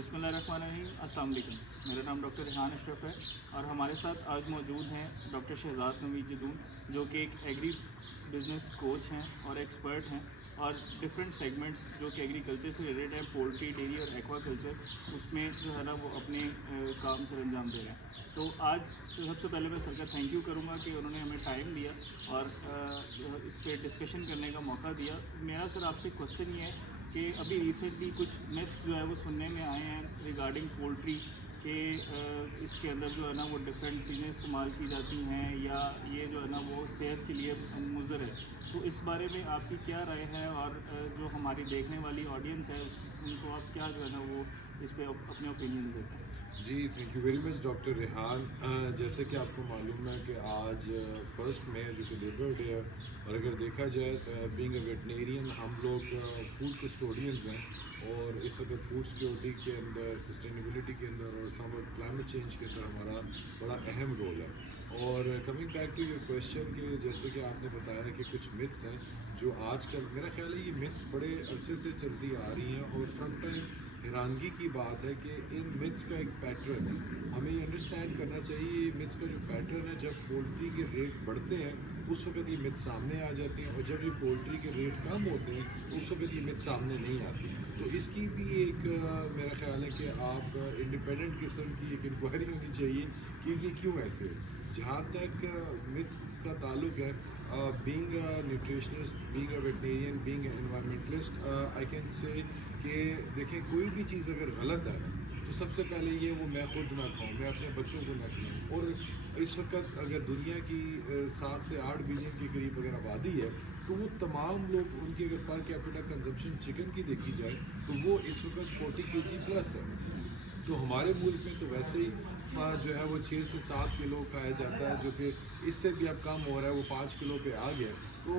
बिस्मिल्लाहिर्रहमानिर्रहीम, अस्सलाम वालेकुम। मेरा नाम डॉक्टर रेहान अशरफ है और हमारे साथ आज मौजूद हैं डॉक्टर शहजाद नवीद जदून, जो कि एक एग्री बिज़नेस कोच हैं और एक्सपर्ट हैं और डिफरेंट सेगमेंट्स जो कि एग्रीकल्चर से रिलेटेड है, पोल्ट्री, डेयरी और एक्वाकल्चर, उसमें जो है ना वो अपने काम सर अंजाम दे रहे हैं। तो आज सबसे पहले मैं सर का थैंक यू करूँगा कि उन्होंने हमें टाइम दिया और इस पर डिस्कशन करने का मौका दिया। मेरा सर आपसे क्वेश्चन ये है कि अभी रिसेंटली कुछ मिथ्स जो है वो सुनने में आए हैं रिगार्डिंग पोल्ट्री के, इसके अंदर जो है ना वो डिफरेंट चीज़ें इस्तेमाल की जाती हैं या ये जो है ना वो सेहत के लिए मुज़र है। तो इस बारे में आपकी क्या राय है और जो हमारी देखने वाली ऑडियंस है उनको आप क्या जो है ना वो इस पर अपने ओपिनियन देते हैं? जी, thank you very much doctor Rehan. जैसे कि आपको मालूम है कि आज 1 मई जो कि लेबर डे है, और अगर देखा जाए बीइंग अ वेटनेरियन हम लोग फूड कस्टोडियंस हैं और इस वक्त फूड सिक्योरिटी के अंदर, सस्टेनेबिलिटी के अंदर और समवट क्लाइमेट चेंज के अंदर हमारा बड़ा अहम रोल है। और coming back to your question कि जैसे कि आपने बताया कि कुछ मिथ्स हैं जो आजकल, मेरा ख्याल है ये मिथ्स बड़े अरसे से चलती आ रही हैं और समटाइम हैरानगी की बात है कि इन मिथ्स का एक पैटर्न है। हमें ये अंडरस्टैंड करना चाहिए ये मिथ्स का जो पैटर्न है, जब पोल्ट्री के रेट बढ़ते हैं उस वक्त ये मिथ्स सामने आ जाती हैं और जब ये पोल्ट्री के रेट कम होते हैं उस वक्त ये मिथ्स सामने नहीं आती। तो इसकी भी एक मेरा ख्याल है कि आप इंडिपेंडेंट किस्म की एक इंक्वायरी होनी चाहिए कि ये क्यों ऐसे है। जहाँ तक मिथ्स का ताल्लुक है, being a nutritionist, being a veterinarian, being a environmentalist, I can say कि देखें कोई भी चीज़ अगर गलत है तो सबसे पहले ये वो मैं खुद ना खाऊं, मैं अपने बच्चों को ना खिलाऊं। और इस वक्त अगर दुनिया की 7 से 8 बिलियन के करीब अगर आबादी है तो वो तमाम लोग, उनकी अगर पर कैपिटा कंजम्पशन चिकन की देखी जाए तो वो इस वक्त 40 kg प्लस है। तो हमारे मुल्क में तो वैसे ही जो है वो 6 से 7 किलो खाया जाता है, जो कि इससे भी अब कम हो रहा है, वो 5 किलो पे आ गया। तो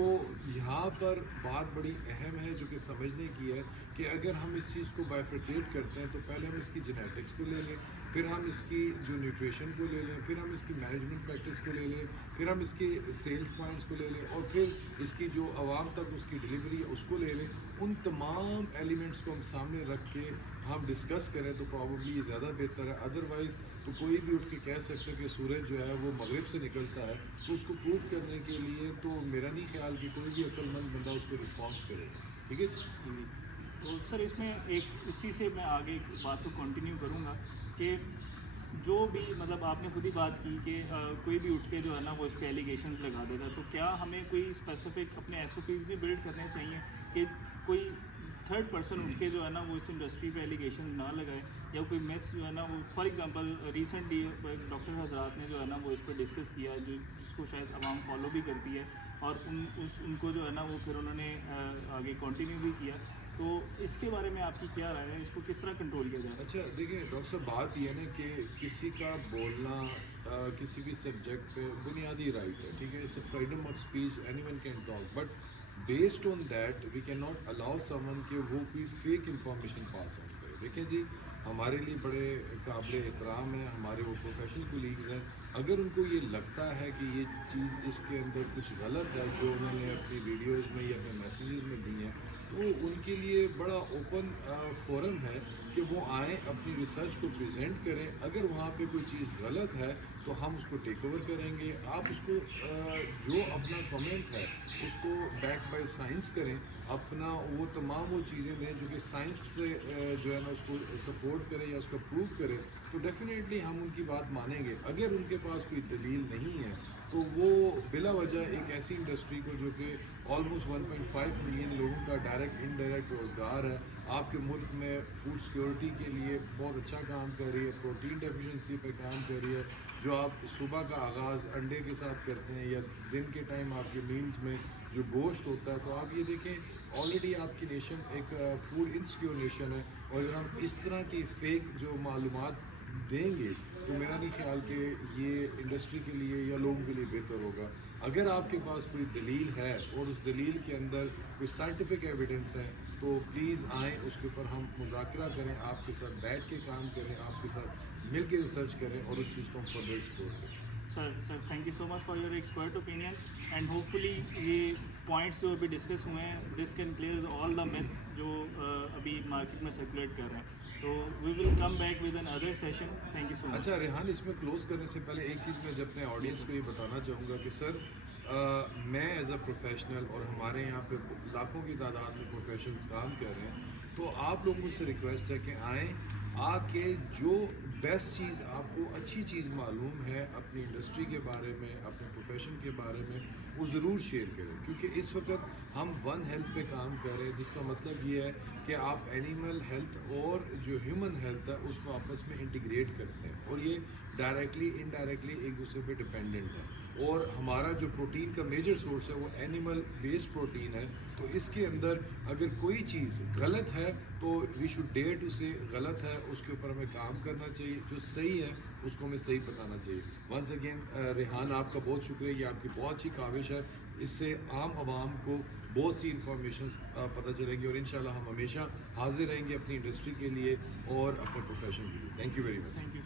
यहाँ पर बात बड़ी अहम है जो कि समझने की है कि अगर हम इस चीज़ को बाइफरकेट करते हैं तो पहले हम इसकी जेनेटिक्स को ले लें, फिर हम इसकी जो न्यूट्रिशन को ले लें, फिर हम इसकी मैनेजमेंट प्रैक्टिस को ले लें, फिर हम इसके सेल्स पॉइंट्स को ले लें और फिर इसकी जो आवाम तक उसकी डिलीवरी है उसको ले लें। उन तमाम एलिमेंट्स को हम सामने रख के हम डिस्कस करें तो प्रॉब्ली ये ज़्यादा बेहतर है। अदरवाइज़ तो कोई भी उठ के कह सकते कि सूरज जो है वो मगरिब से निकलता है, तो उसको प्रूव करने के लिए तो मेरा नहीं ख्याल कि कोई भी अक्लमंद बंदा उसको रिस्पॉन्स करेगा। ठीक है जी। तो सर इसमें एक इसी से मैं आगे एक बात को कंटिन्यू करूँगा कि जो भी मतलब आपने खुद ही बात की कि कोई भी उठ के जो है ना वो इस पर एलिगेशंस लगा देता है, तो क्या हमें कोई स्पेसिफिक अपने SOPs भी बिल्ड करने चाहिए कि कोई थर्ड पर्सन उठ के जो है ना वो इस इंडस्ट्री पे एलिगेशन ना लगाए या कोई मिस जो है ना वो, फॉर एग्जांपल रिसेंटली डॉक्टर हजरात ने जो है ना वो इस पर डिस्कस किया जो जिसको शायद आवाम फॉलो भी करती है और उनको जो है ना वो फिर उन्होंने आगे कंटिन्यू भी किया। तो इसके बारे में आपकी क्या राय है, इसको किस तरह कंट्रोल किया जाए? अच्छा देखिए डॉक्टर साहब, बात यह है ना कि किसी का बोलना किसी भी सब्जेक्ट पे बुनियादी राइट है, ठीक है, it's a freedom of speech, anyone can talk, but based on that we can not allow someone कि वो कोई फेक इंफॉर्मेशन पास ऑन करे। देखिए जी, हमारे लिए बड़े काबिल एहतराम है, हमारे वो प्रोफेशनल कोलीग्स हैं, अगर उनको ये लगता है कि ये चीज़ इसके अंदर कुछ गलत है जो उन्होंने अपनी वीडियोज़ में या अपने मैसेजेस में दी हैं, तो उनके लिए बड़ा ओपन फोरम है कि वो आएँ, अपनी रिसर्च को प्रेजेंट करें। अगर वहाँ पे कोई चीज़ गलत है तो हम उसको टेक ओवर करेंगे। आप उसको जो अपना कमेंट है उसको बैक बाय साइंस करें, अपना वो तमाम वो चीज़ें दें जो कि साइंस से जो है ना उसको सपोर्ट करें या उसको प्रूव करें, तो डेफिनेटली हम उनकी बात मानेंगे। अगर उनके पास कोई दलील नहीं है तो वो बिला वजह एक ऐसी इंडस्ट्री को जो कि ऑलमोस्ट 1.5 मिलियन लोगों का डायरेक्ट इनडायरेक्ट रोज़गार है, आपके मुल्क में फूड सिक्योरिटी के लिए बहुत अच्छा काम कर रही है, प्रोटीन डेफिशिएंसी पे काम कर रही है, जो आप सुबह का आगाज़ अंडे के साथ करते हैं या दिन के टाइम आपके मील्स में जो गोश्त होता है, तो आप ये देखें ऑलरेडी आपकी नेशन एक फूड इनसिक्योर नेशन है। और अगर हम इस तरह की फ़ेक जो मालूमात देंगे तो मेरा नहीं ख्याल कि ये इंडस्ट्री के लिए या लोगों के लिए बेहतर होगा। अगर आपके पास कोई दलील है और उस दलील के अंदर कोई साइंटिफिक एविडेंस है तो प्लीज़ आएँ, उसके ऊपर हम मुज़ाकरा करें, आपके साथ बैठ के काम करें, आपके साथ मिल के रिसर्च करें और उस चीज़ को हम फर्दर एक्सप्लोर करें। Sir thank you so much for your expert opinion and hopefully ये पॉइंट्स जो अभी डिस्कस हुए हैं this can clear all the myths जो अभी मार्केट में सर्कुलेट कर रहे हैं. तो we will come back with another session. Thank you so much. अच्छा रेहान, इसमें क्लोज करने से पहले एक चीज़ मैं अपने ऑडियंस को ये बताना चाहूँगा कि सर मैं एज अ प्रोफेशनल और हमारे यहाँ पे लाखों की तादाद में प्रोफेशनल्स काम कर रहे हैं, तो आप लोगों से रिक्वेस्ट है कि आएँ, आके जो बेस्ट चीज़ आपको अच्छी चीज़ मालूम है अपनी इंडस्ट्री के बारे में, अपने प्रोफेशन के बारे में, वो ज़रूर शेयर करें. क्योंकि इस वक्त हम वन हेल्थ पे काम कर रहे हैं, जिसका मतलब ये है कि आप एनिमल हेल्थ और जो ह्यूमन हेल्थ है उसको आपस में इंटीग्रेट करते हैं, और ये डायरेक्टली इनडायरेक्टली एक दूसरे पे डिपेंडेंट है. और हमारा जो प्रोटीन का मेजर सोर्स है वो एनिमल बेस्ड प्रोटीन है. तो इसके अंदर अगर कोई चीज़ गलत है तो वी शुड डेयर टू से गलत है, उसके ऊपर हमें काम करना चाहिए. जो सही है उसको हमें सही बताना चाहिए. वंस अगेन रेहान, आपका बहुत शुक्रिया, ये आपकी बहुत अच्छी काविश है. इससे आम आवाम को बहुत सी इंफॉर्मेशन पता चलेगी, और इंशाल्लाह हम हमेशा हाजिर रहेंगे अपनी इंडस्ट्री के लिए और अपने प्रोफेशन के लिए. Thank you very much. Thank you.